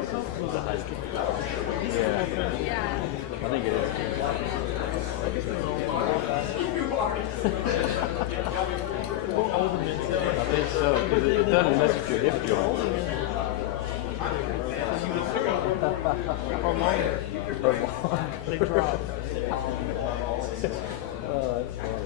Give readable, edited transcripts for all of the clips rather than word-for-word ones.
The high school. Yeah. I think it is. I think so, because it doesn't mess with your hip joint. Or longer. They drop. Oh, that's funny.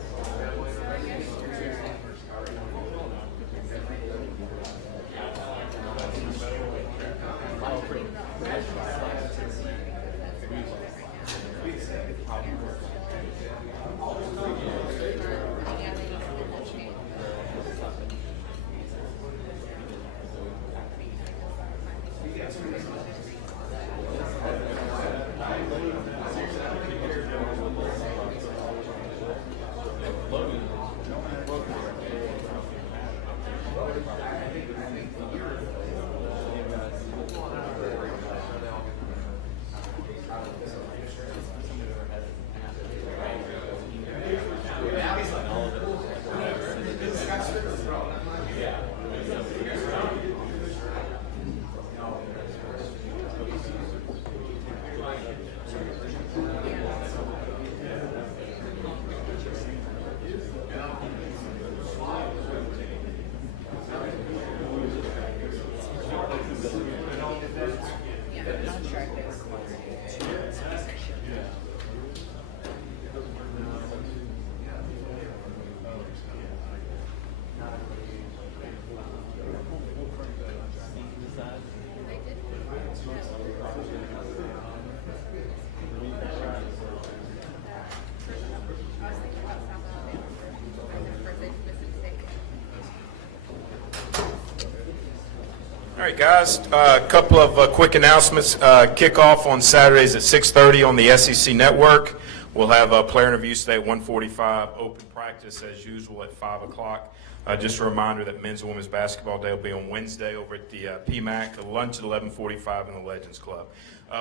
All right, guys, a couple of quick announcements. Kickoff on Saturdays at 6:30 on the SEC Network. We'll have player interviews today at 1:45, open practice as usual at 5 o'clock. Just a reminder that men's and women's basketball day will be on Wednesday over at the PMAC, lunch at 11:45 in the Legends Club.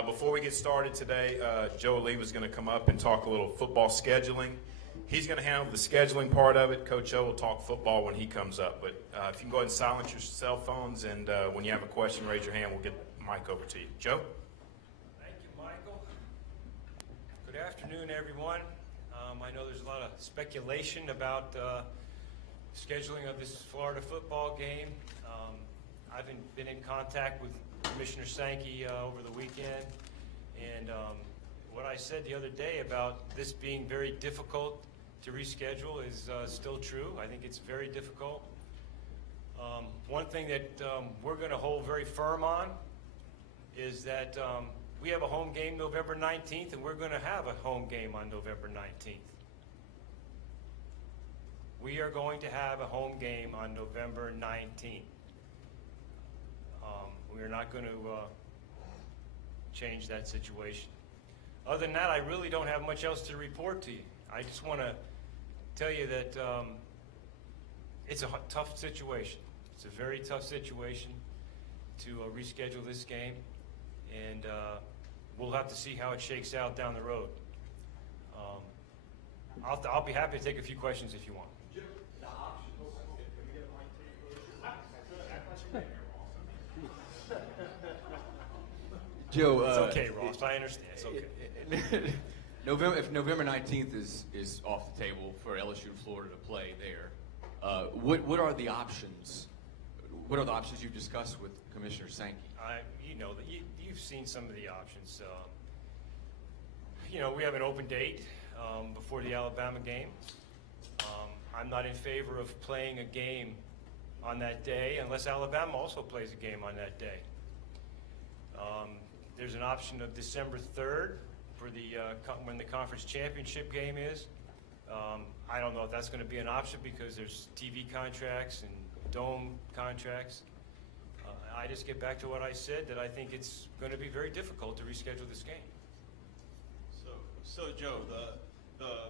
Before we get started today, Joe Alleva is going to come up and talk a little football scheduling. He's going to handle the scheduling part of it. Coach O will talk football when he comes up. But if you can go ahead and silence your cell phones, and when you have a question, raise your hand. We'll get the mic over to you. Joe? Thank you, Michael. Good afternoon, everyone. I know there's a lot of speculation about scheduling of this Florida football game. I've been in contact with Commissioner Sankey over the weekend, and what I said the other day about this being very difficult to reschedule is still true. I think it's very difficult. One thing that we're going to hold very firm on is that we have a home game November 19th, and we're going to have a home game on November 19th. We are going to have a home game on November 19th. We are not going to change that situation. Other than that, I really don't have much else to report to you. I just want to tell you that it's a tough situation. It's a very tough situation to reschedule this game, and we'll have to see how it shakes out down the road. I'll be happy to take a few questions if you want. Joe, It's okay, Ross. I understand. It's okay. If November 19th is off the table for LSU and Florida to play there, what are the options? What are the options you've discussed with Commissioner Sankey? You've seen some of the options. We have an open date before the Alabama game. I'm not in favor of playing a game on that day unless Alabama also plays a game on that day. There's an option of December 3rd for when the conference championship game is. I don't know if that's going to be an option because there's TV contracts and dome contracts. I just get back to what I said, that I think it's going to be very difficult to reschedule this game. So Joe, the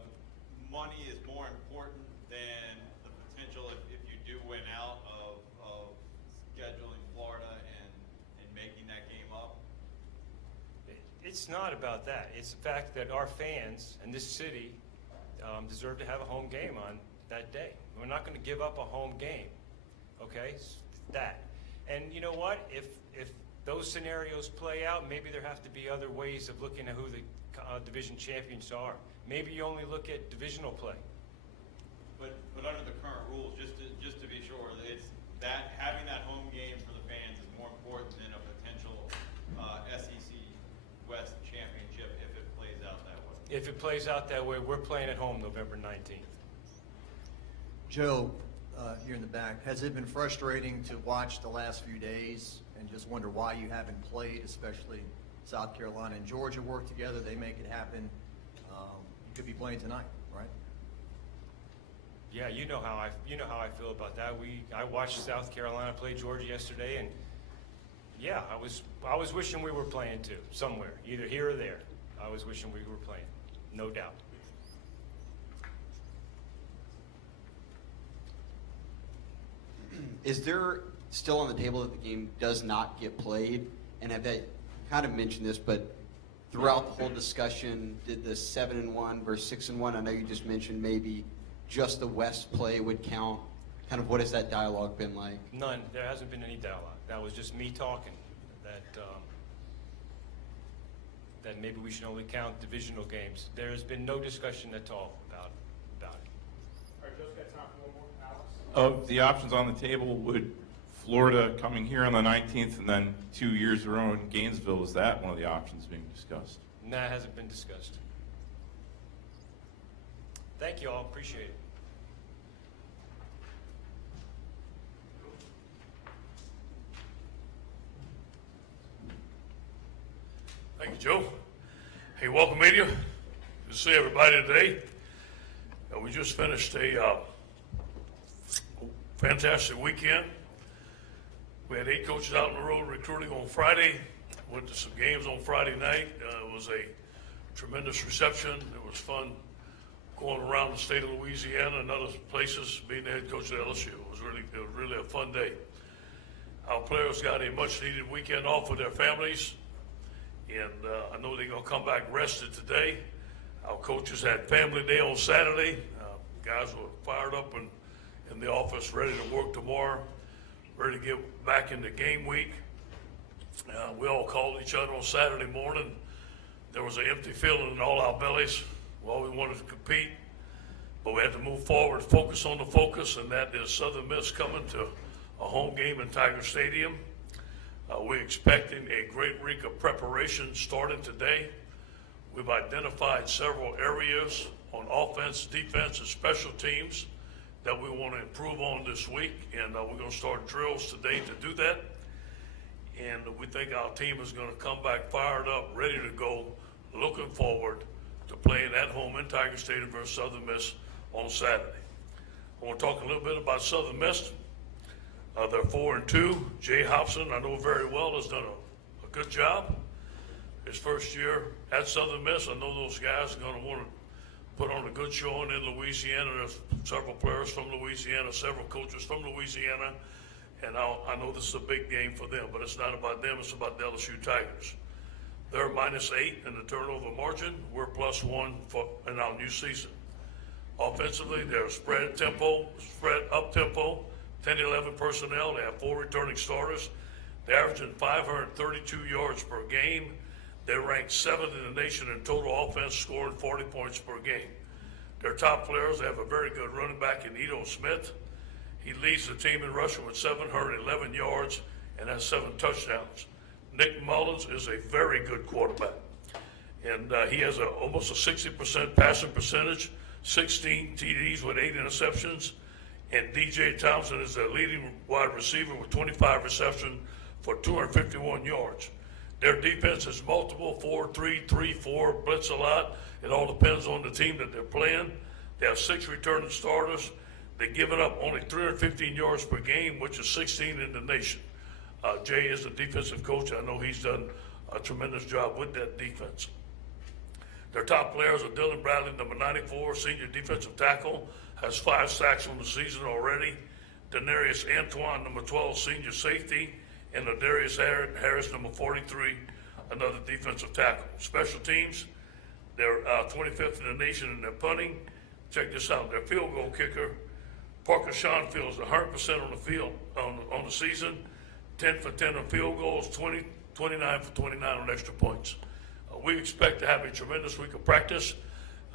money is more important than the potential if you do win out of scheduling Florida and making that game up? It's not about that. It's the fact that our fans and this city deserve to have a home game on that day. We're not going to give up a home game. Okay, that. And you know what? If those scenarios play out, maybe there have to be other ways of looking at who the division champions are. Maybe you only look at divisional play. But under the current rules, just to be sure, it's that having that home game for the fans is more important than a potential SEC West championship if it plays out that way. If it plays out that way, we're playing at home November 19th. Joe, here in the back, has it been frustrating to watch the last few days and just wonder why you haven't played, especially South Carolina and Georgia work together, they make it happen. You could be playing tonight, right? Yeah, you know how I feel about that. I watched South Carolina play Georgia yesterday, and yeah, I was wishing we were playing too, somewhere, either here or there. I was wishing we were playing, no doubt. Is there still on the table that the game does not get played? And have they kind of mentioned this, but throughout the whole discussion, did the 7-1 versus 6-1? I know you just mentioned maybe just the West play would count. Kind of what has that dialogue been like? None. There hasn't been any dialogue. That was just me talking. That maybe we should only count divisional games. There has been no discussion at all about it. All right, Joe's got time for one more. Alex? Of the options on the table, would Florida coming here on the 19th and then 2 years in a row in Gainesville, is that one of the options being discussed? No, it hasn't been discussed. Thank you all. Appreciate it. Thank you, Joe. Hey, welcome, media. Good to see everybody today. We just finished a fantastic weekend. We had 8 coaches out on the road recruiting on Friday. Went to some games on Friday night. It was a tremendous reception. It was fun going around the state of Louisiana and other places, being the head coach at LSU. It was really a fun day. Our players got a much-needed weekend off with their families. And I know they're going to come back rested today. Our coaches had family day on Saturday. Guys were fired up in the office, ready to work tomorrow, ready to get back into game week. We all called each other on Saturday morning. There was an empty feeling in all our bellies. Well, we wanted to compete, but we had to move forward, focus on the focus, and that is Southern Miss coming to a home game in Tiger Stadium. We're expecting a great week of preparation starting today. We've identified several areas on offense, defense, and special teams that we want to improve on this week, and we're going to start drills today to do that. And we think our team is going to come back fired up, ready to go, looking forward to playing at home in Tiger Stadium versus Southern Miss on Saturday. I want to talk a little bit about Southern Miss. They're 4-2. Jay Hobson, I know very well, has done a good job. His first year at Southern Miss, I know those guys are going to want to put on a good showing in Louisiana. There's several players from Louisiana, several coaches from Louisiana, and I know this is a big game for them, but it's not about them, it's about the LSU Tigers. They're -8 in the turnover margin. We're +1 in our new season. Offensively, they're spread up tempo, 10-11 personnel. They have 4 returning starters. They're averaging 532 yards per game. They're ranked 7th in the nation in total offense, scoring 40 points per game. Their top players, they have a very good running back in Edo Smith. He leads the team in rushing with 711 yards and has 7 touchdowns. Nick Mullins is a very good quarterback. And he has almost a 60% passing percentage, 16 TDs with 8 interceptions. And DJ Thompson is the leading wide receiver with 25 receptions for 251 yards. Their defense is multiple, 4-3, 3-4, blitz a lot. It all depends on the team that they're playing. They have 6 returning starters. They've given up only 315 yards per game, which is 16 in the nation. Jay is the defensive coach. I know he's done a tremendous job with that defense. Their top players are Dylan Bradley, number 94, senior defensive tackle, has 5 sacks on the season already. Denarius Antoine, number 12, senior safety, and Darius Harris, number 43, another defensive tackle. Special teams, they're 25th in the nation in their punting. Check this out, their field goal kicker, Parker Schonfield, is 100% on the field on the season, 10 for 10 on field goals, 20 29 for 29 on extra points. We expect to have a tremendous week of practice.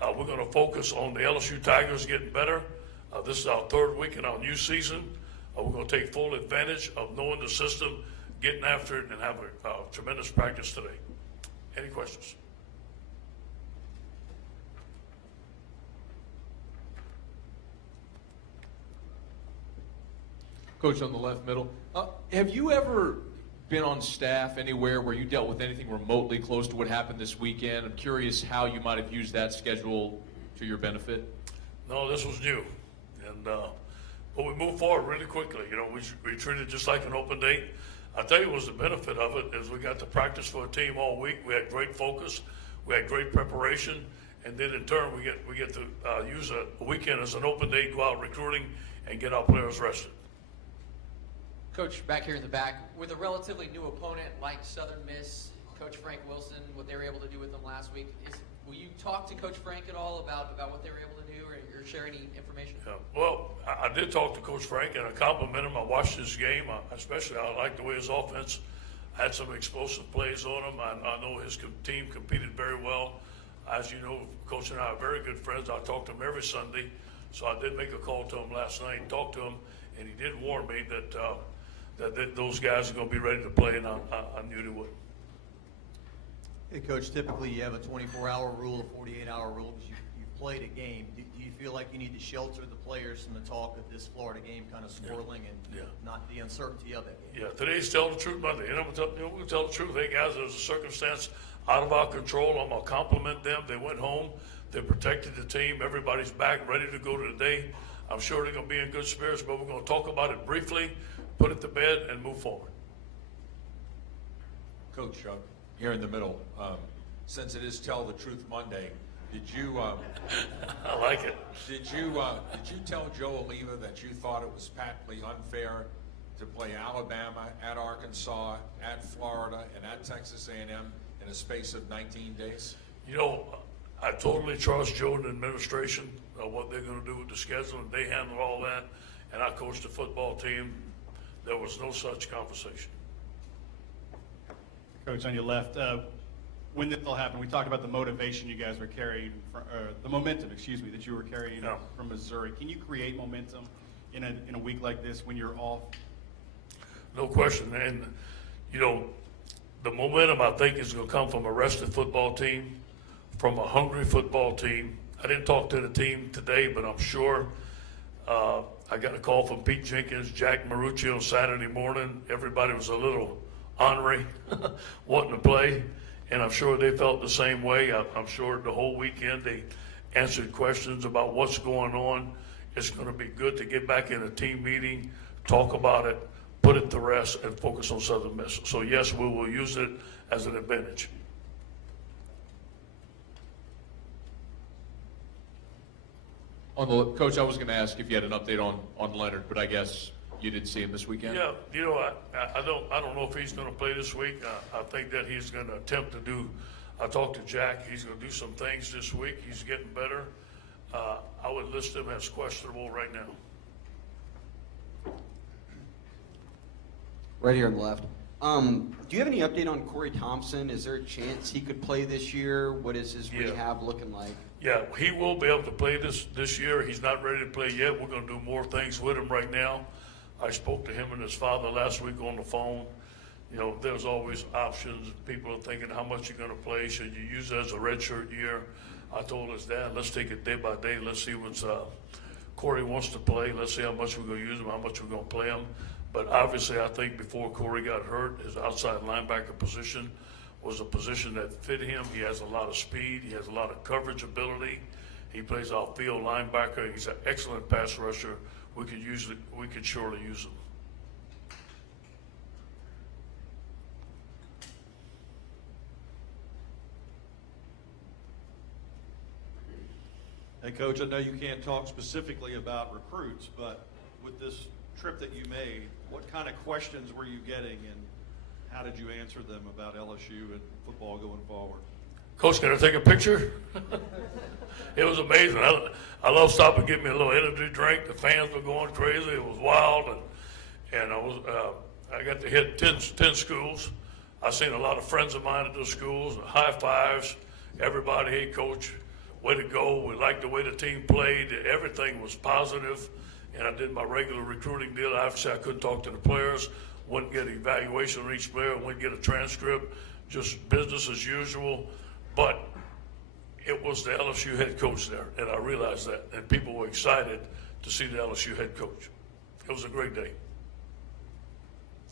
We're going to focus on the LSU Tigers getting better. This is our third week in our new season. We're going to take full advantage of knowing the system, getting after it, and have a tremendous practice today. Any questions? Coach on the left middle. Have you ever been on staff anywhere where you dealt with anything remotely close to what happened this weekend? I'm curious how you might have used that schedule to your benefit. No, this was new, and but we moved forward really quickly. You know, we treated it just like an open date. I tell you, what was the benefit of it is we got to practice for a team all week. We had great focus, we had great preparation, and then in turn we get to use a weekend as an open day, go out recruiting, and get our players rested. Coach, back here in the back, with a relatively new opponent like Southern Miss, Coach Frank Wilson, what they were able to do with them last week, will you talk to Coach Frank at all about what they were able to do or share any information? Yeah. Well, I did talk to Coach Frank, and I compliment him. I watched his game. I like the way his offense had some explosive plays on him. I know his team competed very well. As you know, Coach and I are very good friends. I talk to him every Sunday. So I did make a call to him last night and talk to him, and he did warn me that those guys are going to be ready to play, and I knew they would. Hey, Coach, typically you have a 24-hour rule, a 48-hour rule because you've played a game. Do you feel like you need to shelter the players from the talk of this Florida game kind of swirling and not the uncertainty of that game? Yeah, today's Tell the Truth Monday. We'll tell the truth. Hey, guys, there's a circumstance out of our control. I'm going to compliment them. They went home. They protected the team. Everybody's back, ready to go today. I'm sure they're going to be in good spirits, but we're going to talk about it briefly, put it to bed, and move forward. Coach, here in the middle, since it is Tell the Truth Monday, did you? I like it. Did you tell Joe Alleva that you thought it was patently unfair to play Alabama, at Arkansas, at Florida, and at Texas A&M in a space of 19 days? You know, I totally trust Joe and the administration what they're going to do with the schedule, and they handle all that. And I coached the football team. There was no such conversation. Coach, on your left, when this all happened, we talked about the motivation you guys were carrying, the momentum, that you were carrying from Missouri. Can you create momentum in a week like this when you're off? No question. And, you know, the momentum, I think, is going to come from a rested football team, from a hungry football team. I didn't talk to the team today, but I'm sure I got a call from Pete Jenkins, Jack Marucci on Saturday morning. Everybody was a little ornery, wanting to play, and I'm sure they felt the same way. I'm sure the whole weekend they answered questions about what's going on. It's going to be good to get back in a team meeting, talk about it, put it to rest, and focus on Southern Miss. So, yes, we will use it as an advantage. Coach, I was going to ask if you had an update on Leonard, but I guess you didn't see him this weekend? Yeah, you know, I don't know if he's going to play this week. I think that he's going to attempt to do. I talked to Jack. He's going to do some things this week. He's getting better. I would list him as questionable right now. Right here on the left. Do you have any update on Corey Thompson? Is there a chance he could play this year? What is his rehab looking like? Yeah, he will be able to play this year. He's not ready to play yet. We're going to do more things with him right now. I spoke to him and his father last week on the phone. You know, there's always options. People are thinking, how much you're going to play? Should you use it as a redshirt year? I told his dad, let's take it day by day. Let's see what Corey wants to play. Let's see how much we're going to use him, how much we're going to play him. But obviously, I think before Corey got hurt, his outside linebacker position was a position that fit him. He has a lot of speed. He has a lot of coverage ability. He plays outfield linebacker. He's an excellent pass rusher. We could surely use him. Hey, Coach, I know you can't talk specifically about recruits, but with this trip that you made, what kind of questions were you getting, and how did you answer them about LSU and football going forward? Coach, can I take a picture? It was amazing. I love stopping and getting me a little energy drink. The fans were going crazy. It was wild, and I got to hit 10 schools. I seen a lot of friends of mine at those schools, high fives, everybody, hey, coach, way to go. We liked the way the team played. Everything was positive. And I did my regular recruiting deal. Obviously, I couldn't talk to the players, wouldn't get an evaluation on each player, wouldn't get a transcript, just business as usual. But it was the LSU head coach there, and I realized that. And people were excited to see the LSU head coach. It was a great day.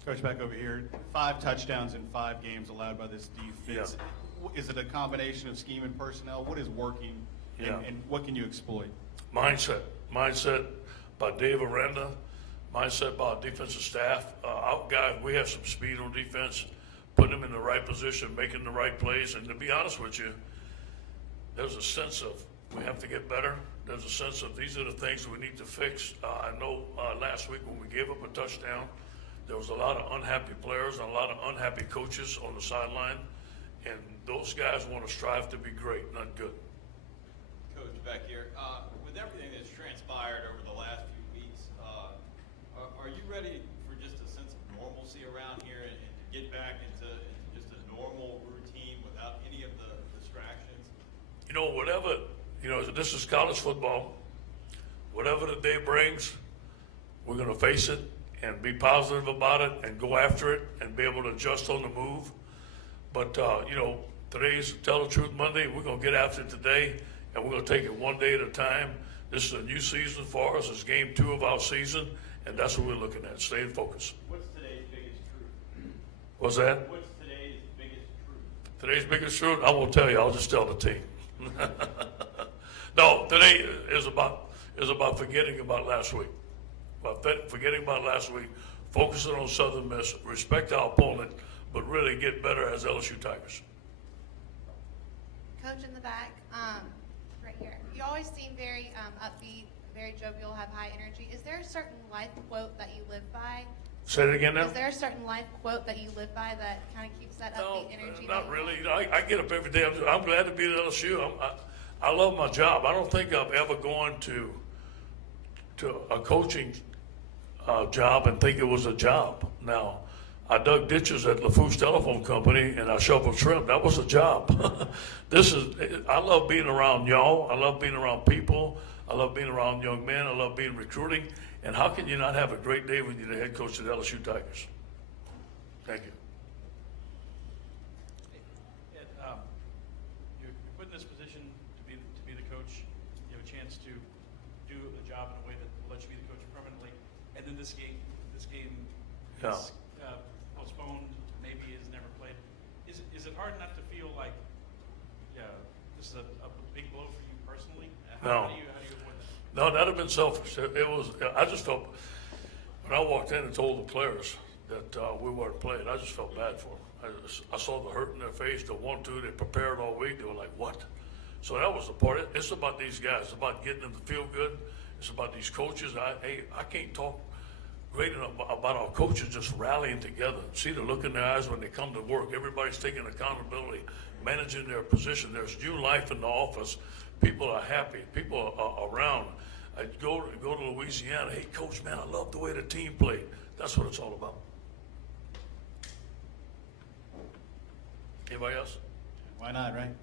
Coach, back over here. 5 touchdowns in 5 games allowed by this defense. Yeah. Is it a combination of scheme and personnel? What is working, Yeah. and what can you exploit? Mindset by Dave Aranda, mindset by our defensive staff. Our guys, we have some speed on defense, putting them in the right position, making the right plays. And to be honest with you, there's a sense of we have to get better. There's a sense of these are the things we need to fix. I know last week when we gave up a touchdown, there was a lot of unhappy players and a lot of unhappy coaches on the sideline. And those guys want to strive to be great, not good. Coach, back here, with everything that's transpired over the last few weeks, are you ready for just a sense of normalcy around here and to get back into just a normal routine without any of the distractions? You know, whatever, this is college football. Whatever the day brings, we're going to face it and be positive about it and go after it and be able to adjust on the move. But, today's Tell the Truth Monday. We're going to get after it today, and we're going to take it one day at a time. This is a new season for us. It's game 2 of our season, and that's what we're looking at, staying focused. What's today's biggest truth? What's that? What's today's biggest truth? Today's biggest truth? I won't tell you. I'll just tell the team. No, today is about forgetting about last week. Forgetting about last week, focusing on Southern Miss, respect our opponent, but really get better as LSU Tigers. Coach in the back, right here. You always seem very upbeat, very jovial, have high energy. Is there a certain life quote that you live by? Say it again now? Is there a certain life quote that you live by that kind of keeps that upbeat energy? Not really. I get up every day. I'm glad to be at LSU. I love my job. I don't think I've ever gone to a coaching job and think it was a job. Now, I dug ditches at LaFouche Telephone Company and I shoveled shrimp. That was a job. I love being around y'all. I love being around people. I love being around young men. I love being recruiting. And how can you not have a great day when you're the head coach of the LSU Tigers? Thank you. Ed, you're put in this position to be the coach. You have a chance to do the job in a way that will let you be the coach permanently. And then this game Yeah. is postponed, maybe is never played. Is it hard enough to feel like, this is a big blow for you personally? No. How do you avoid that? No, that'd have been selfish. I just felt, when I walked in and told the players that we weren't playing, I just felt bad for them. I saw the hurt in their face, the 1-2, they prepared all week. They were like, what? So that was the part. It's about these guys. It's about getting them to feel good. It's about these coaches. I can't talk great enough about our coaches just rallying together. See the look in their eyes when they come to work. Everybody's taking accountability, managing their position. There's new life in the office. People are happy. People are around. I go to Louisiana. Hey, coach, man, I love the way the team played. That's what it's all about. Anybody else? Why not, right?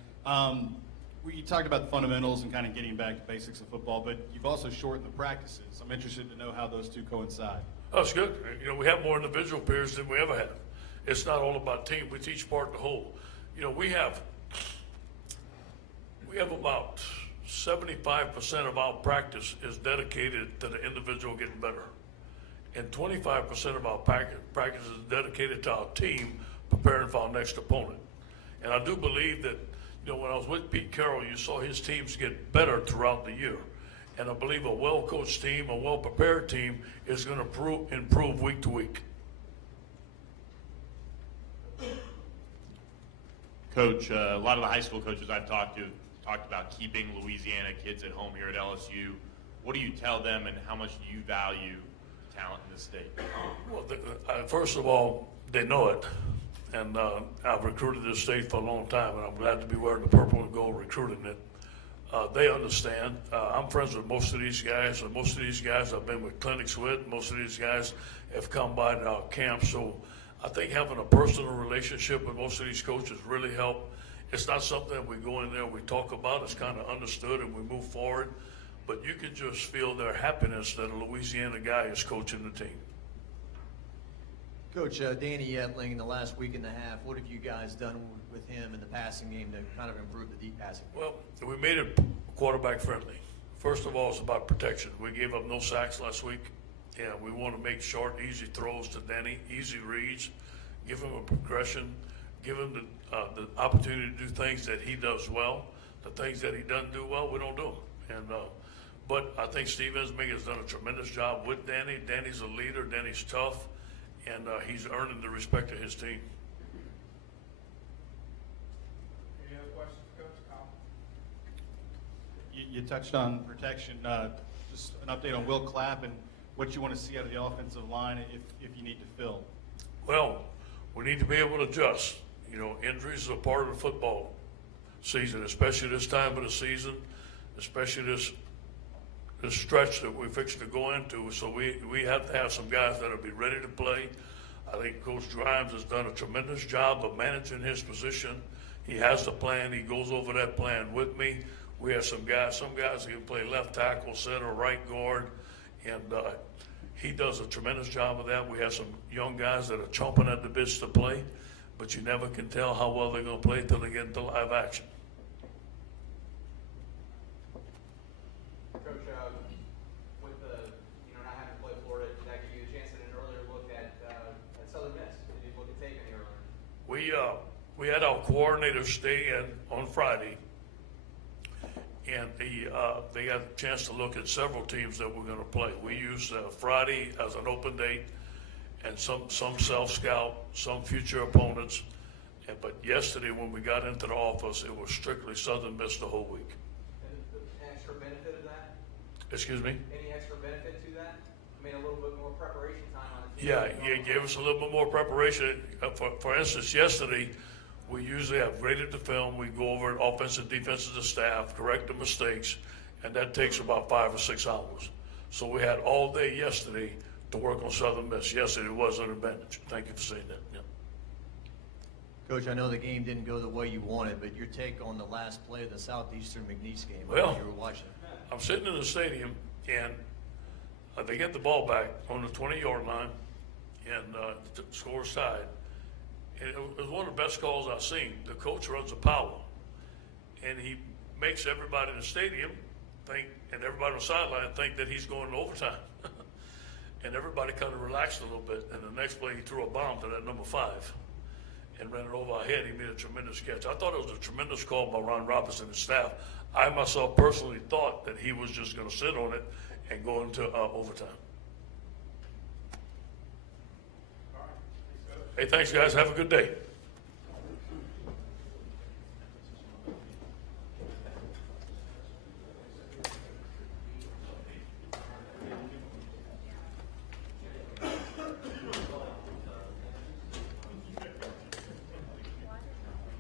We talked about the fundamentals and kind of getting back to basics of football, but you've also shortened the practices. I'm interested to know how those two coincide. Oh, it's good. We have more individual periods than we ever had. It's not all about team. We teach part of the whole. We have about 75% of our practice is dedicated to the individual getting better. And 25% of our practice is dedicated to our team preparing for our next opponent. And I do believe that, when I was with Pete Carroll, you saw his teams get better throughout the year. And I believe a well-coached team, a well-prepared team is going to improve week to week. Coach, a lot of the high school coaches I've talked to talked about keeping Louisiana kids at home here at LSU. What do you tell them, and how much do you value talent in this state? Well, first of all, they know it. And I've recruited this state for a long time, and I'm glad to be wearing the purple and gold recruiting it. They understand. I'm friends with most of these guys, and most of these guys I've been with clinics with. Most of these guys have come by to our camp, so I think having a personal relationship with most of these coaches really help. It's not something that we go in there and we talk about. It's kind of understood and we move forward. But you can just feel their happiness that a Louisiana guy is coaching the team. Coach, Danny Etling, in the last week and a half, what have you guys done with him in the passing game to kind of improve the deep passing? Well, we made it quarterback friendly. First of all, it's about protection. We gave up no sacks last week, and we want to make short, easy throws to Danny, easy reads, give him a progression, give him the opportunity to do things that he does well. The things that he doesn't do well, we don't do them. And but I think Steve Ensmig has done a tremendous job with Danny. Danny's a leader. Danny's tough, and he's earning the respect of his team. Any other questions for Coach Kyle? You touched on protection. Just an update on Will Clapp and what you want to see out of the offensive line if you need to fill. Well, we need to be able to adjust. You know, injuries are part of the football season, especially this time of the season, especially this stretch that we're fixing to go into. So we have to have some guys that'll be ready to play. I think Coach Grimes has done a tremendous job of managing his position. He has the plan. He goes over that plan with me. We have some guys who can play left tackle, center, right guard, and he does a tremendous job of that. We have some young guys that are chomping at the bits to play, but you never can tell how well they're going to play until they get into live action. Coach, with the not having to play Florida, did that give you a chance at an earlier look at Southern Miss? Did you look at taking it earlier? We had our coordinators stay in on Friday, and they got a chance to look at several teams that we're going to play. We used Friday as an open date, and some self-scout, some future opponents. But yesterday when we got into the office, it was strictly Southern Miss the whole week. Any extra benefit of that? Excuse me? Any extra benefit to that? I mean, a little bit more preparation time on it. Yeah, it gave us a little bit more preparation. For instance, yesterday, we usually have graded the film. We go over it, offensive, defensive, the staff, correct the mistakes, and that takes about 5 or 6 hours. So we had all day yesterday to work on Southern Miss. Yesterday was an advantage. Thank you for saying that. Yeah. Coach, I know the game didn't go the way you wanted, but your take on the last play of the Southeastern McNeese game, Well, you were watching. I'm sitting in the stadium, and they get the ball back on the 20-yard line, and the score's tied. And it was one of the best calls I've seen. The coach runs a power, and he makes everybody in the stadium think, and everybody on the sideline think that he's going to overtime. And everybody kind of relaxed a little bit. And the next play, he threw a bomb to that number 5 and ran it over our head. He made a tremendous catch. I thought it was a tremendous call by Ron Robinson and staff. I myself personally thought that he was just going to sit on it and go into overtime. Hey, thanks, guys. Have a good day.